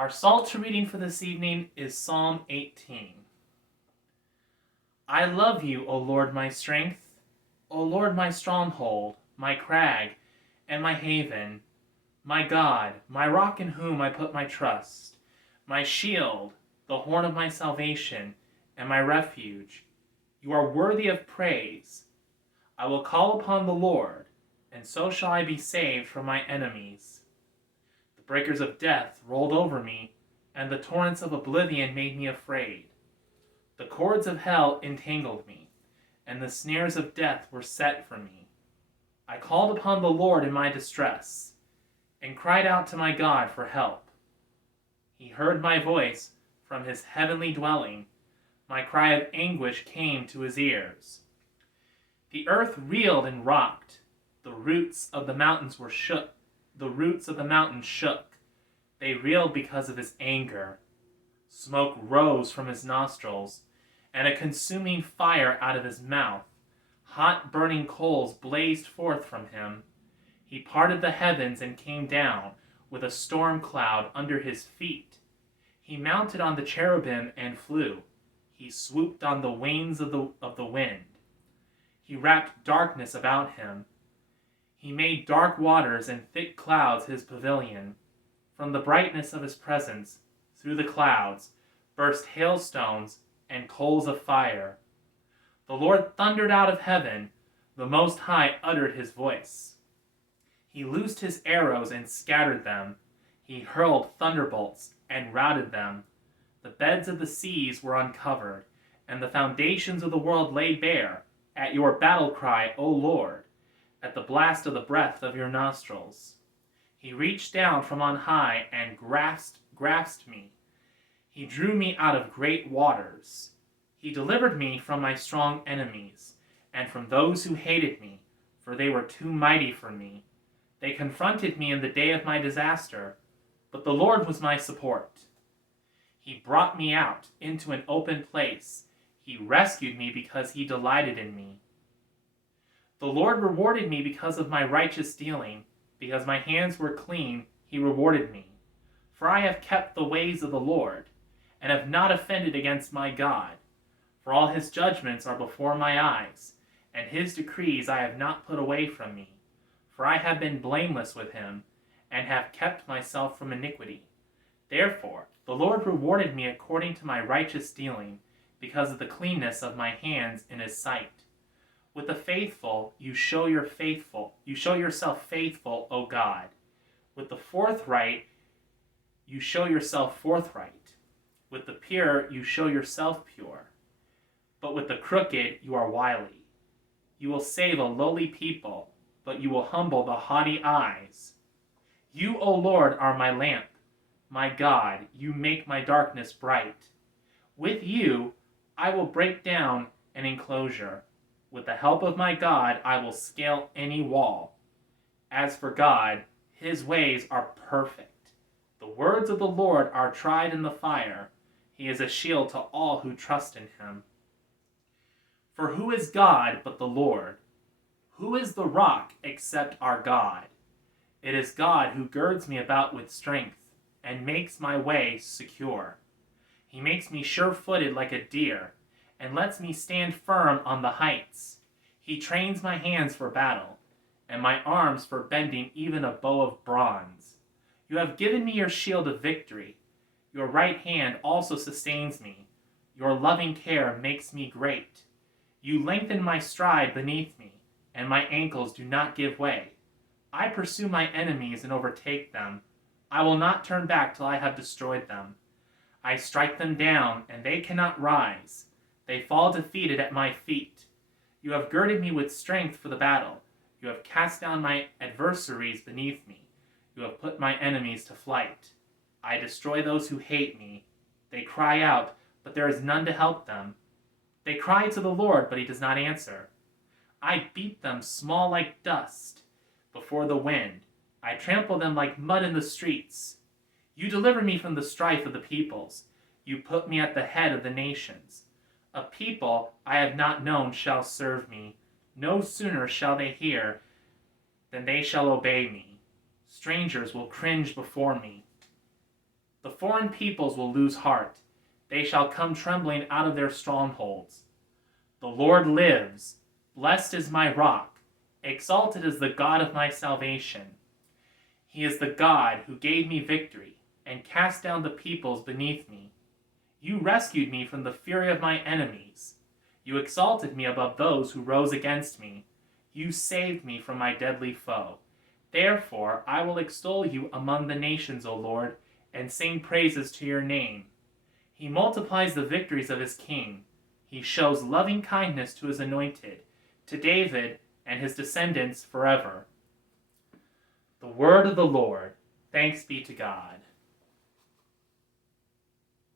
Our Psalter reading for this evening is Psalm 18. I love you, O Lord, my strength, O Lord, my stronghold, my crag, and my haven, my God, my rock in whom I put my trust, my shield, the horn of my salvation, and my refuge. You are worthy of praise. I will call upon the Lord, and so shall I be saved from my enemies. The breakers of death rolled over me, and the torrents of oblivion made me afraid. The cords of hell entangled me, and the snares of death were set for me. I called upon the Lord in my distress, and cried out to my God for help. He heard my voice from his heavenly dwelling. My cry of anguish came to his ears. The earth reeled and rocked. The roots of the mountains were shook. The roots of the mountains shook. They reeled because of his anger. Smoke rose from his nostrils, and a consuming fire out of his mouth. Hot burning coals blazed forth from him. He parted the heavens and came down with a storm cloud under his feet. He mounted on the cherubim and flew. He swooped on the wings of the wind. He wrapped darkness about him. He made dark waters and thick clouds his pavilion. From the brightness of his presence, through the clouds, burst hailstones and coals of fire. The Lord thundered out of heaven. The Most High uttered his voice. He loosed his arrows and scattered them. He hurled thunderbolts and routed them. The beds of the seas were uncovered, and the foundations of the world laid bare, at your battle cry, O Lord, at the blast of the breath of your nostrils. He reached down from on high and grasped me. He drew me out of great waters. He delivered me from my strong enemies, and from those who hated me, for they were too mighty for me. They confronted me in the day of my disaster, but the Lord was my support. He brought me out into an open place. He rescued me because he delighted in me. The Lord rewarded me because of my righteous dealing. Because my hands were clean, he rewarded me. For I have kept the ways of the Lord, and have not offended against my God. For all his judgments are before my eyes, and his decrees I have not put away from me. For I have been blameless with him, and have kept myself from iniquity. Therefore the Lord rewarded me according to my righteous dealing, because of the cleanness of my hands in his sight. With the faithful you show yourself faithful, O God. With the forthright you show yourself forthright. With the pure you show yourself pure. But with the crooked you are wily. You will save a lowly people, but you will humble the haughty eyes. You, O Lord, are my lamp. My God, you make my darkness bright. With you I will break down an enclosure. With the help of my God, I will scale any wall. As for God, his ways are perfect. The words of the Lord are tried in the fire. He is a shield to all who trust in him. For who is God but the Lord? Who is the rock except our God? It is God who girds me about with strength and makes my way secure. He makes me sure-footed like a deer, and lets me stand firm on the heights. He trains my hands for battle, and my arms for bending even a bow of bronze. You have given me your shield of victory. Your right hand also sustains me. Your loving care makes me great. You lengthen my stride beneath me, and my ankles do not give way. I pursue my enemies and overtake them. I will not turn back till I have destroyed them. I strike them down, and they cannot rise. They fall defeated at my feet. You have girded me with strength for the battle. You have cast down my adversaries beneath me. You have put my enemies to flight. I destroy those who hate me. They cry out, but there is none to help them. They cry to the Lord, but he does not answer. I beat them small like dust before the wind. I trample them like mud in the streets. You deliver me from the strife of the peoples. You put me at the head of the nations. A people I have not known shall serve me. No sooner shall they hear than they shall obey me. Strangers will cringe before me. The foreign peoples will lose heart. They shall come trembling out of their strongholds. The Lord lives. Blessed is my rock. Exalted is the God of my salvation. He is the God who gave me victory and cast down the peoples beneath me. You rescued me from the fury of my enemies. You exalted me above those who rose against me. You saved me from my deadly foe. Therefore I will extol you among the nations, O Lord, and sing praises to your name. He multiplies the victories of his king. He shows loving kindness to his anointed, to David and his descendants forever. The word of the Lord. Thanks be to God.